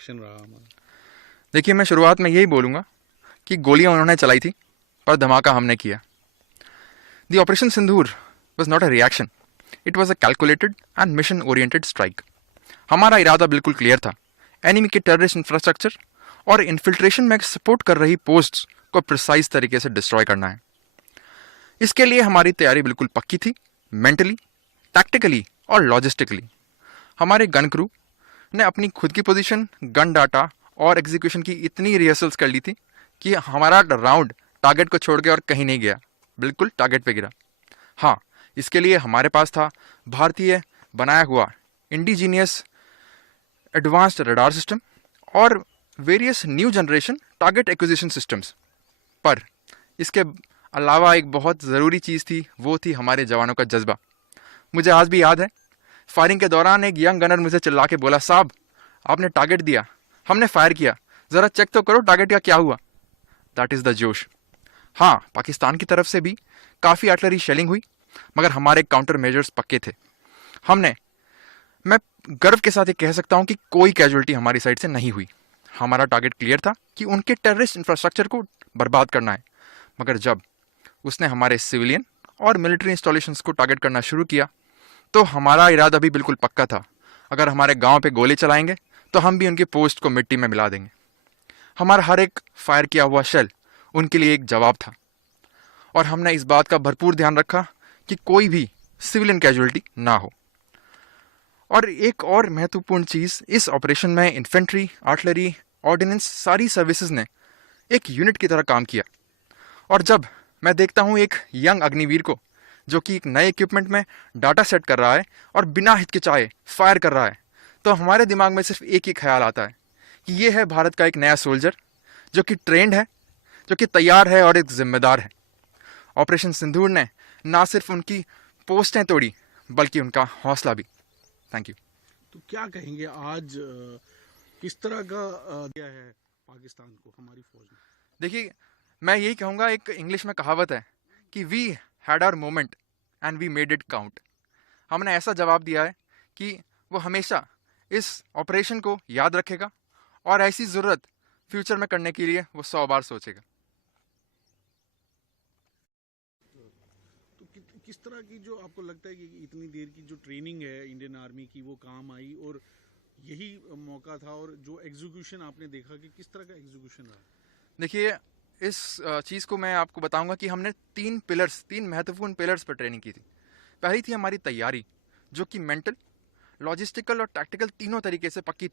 Action रहा हमारा। देखिए, मैं शुरुआत में यही बोलूँगा कि गोलियाँ उन्होंने चलाई थी, पर धमाका हमने किया। The operation Sindoor was not a reaction, it was a calculated and mission oriented strike. हमारा इरादा बिल्कुल क्लियर था, एनिमी के टेररिस्ट इंफ्रास्ट्रक्चर और इन्फिल्ट्रेशन में सपोर्ट कर रही पोस्ट्स को प्रिसाइज तरीके से डिस्ट्रॉय करना है। इसके लिए हमारी तैयारी बिल्कुल पक्की थी, मेंटली, टैक्टिकली और लॉजिस्टिकली। हमारे गन क्रू ने अपनी खुद की पोजीशन, गन डाटा और एग्जीक्यूशन की इतनी रिहर्सल्स कर ली थी कि हमारा राउंड टारगेट को छोड़ के और कहीं नहीं गया, बिल्कुल टारगेट पे गिरा। हाँ, इसके लिए हमारे पास था भारतीय बनाया हुआ इंडिजीनियस एडवांस्ड रडार सिस्टम और various new generation target acquisition systems. पर इसके अलावा एक बहुत ज़रूरी चीज़ थी, वो थी हमारे जवानों का जज्बा। मुझे आज भी याद है, फायरिंग के दौरान एक यंग गनर मुझे चिल्ला के बोला, साहब आपने टारगेट दिया, हमने फायर किया, ज़रा चेक तो करो टारगेट का क्या हुआ। दैट इज़ द जोश। हाँ, पाकिस्तान की तरफ से भी काफ़ी आर्टिलरी शेलिंग हुई, मगर हमारे काउंटर मेजर्स पक्के थे। हमने मैं गर्व के साथ ये कह सकता हूँ कि कोई कैजुअलिटी हमारी साइड से नहीं हुई। हमारा टारगेट क्लियर था कि उनके टेररिस्ट इंफ्रास्ट्रक्चर को बर्बाद करना है। मगर जब उसने हमारे सिविलियन और मिलिट्री इंस्टॉलेशंस को टारगेट करना शुरू किया, तो हमारा इरादा भी बिल्कुल पक्का था। अगर हमारे गांव पे गोली चलाएंगे तो हम भी उनकी पोस्ट को मिट्टी में मिला देंगे। हमारा हर एक फायर किया हुआ शेल उनके लिए एक जवाब था, और हमने इस बात का भरपूर ध्यान रखा कि कोई भी सिविलियन कैजुअलिटी ना हो। और एक और महत्वपूर्ण चीज़, इस ऑपरेशन में इन्फेंट्री, आर्टिलरी, ऑर्डिनेंस, सारी सर्विसेज ने एक यूनिट की तरह काम किया। और जब मैं देखता हूँ एक यंग अग्निवीर को जो कि एक नए इक्विपमेंट में डाटा सेट कर रहा है और बिना हिचकिचाए फायर कर रहा है, तो हमारे दिमाग में सिर्फ एक ही ख्याल आता है कि ये है भारत का एक नया सोल्जर जो कि ट्रेंड है, जो कि तैयार है और एक जिम्मेदार है। ऑपरेशन सिंदूर ने ना सिर्फ उनकी पोस्टें तोड़ी, बल्कि उनका हौसला भी। Thank you. तो क्या कहेंगे आज किस तरह का दिया है पाकिस्तान को हमारी फौज ने? देखिए, मैं यही कहूँगा, एक इंग्लिश में कहावत है कि we had our moment and we made it count. हमने ऐसा जवाब दिया है कि वो हमेशा इस ऑपरेशन को याद रखेगा और ऐसी ज़रूरत फ्यूचर में करने के लिए वो 100 बार सोचेगा। तो किस तरह की जो आपको लगता है कि इतनी देर की जो ट्रेनिंग है इंडियन आर्मी की वो काम आई, और यही मौका था, और जो एग्जीक्यूशन आपने देखा कि किस तरह का एग्जीक्यूशन रहा? देखिए, इस चीज़ को मैं आपको बताऊंगा कि हमने तीन महत्वपूर्ण पिलर्स पर ट्रेनिंग की थी। पहली थी हमारी तैयारी, जो कि मेंटल, लॉजिस्टिकल और टैक्टिकल तीनों तरीके से पक्की थी।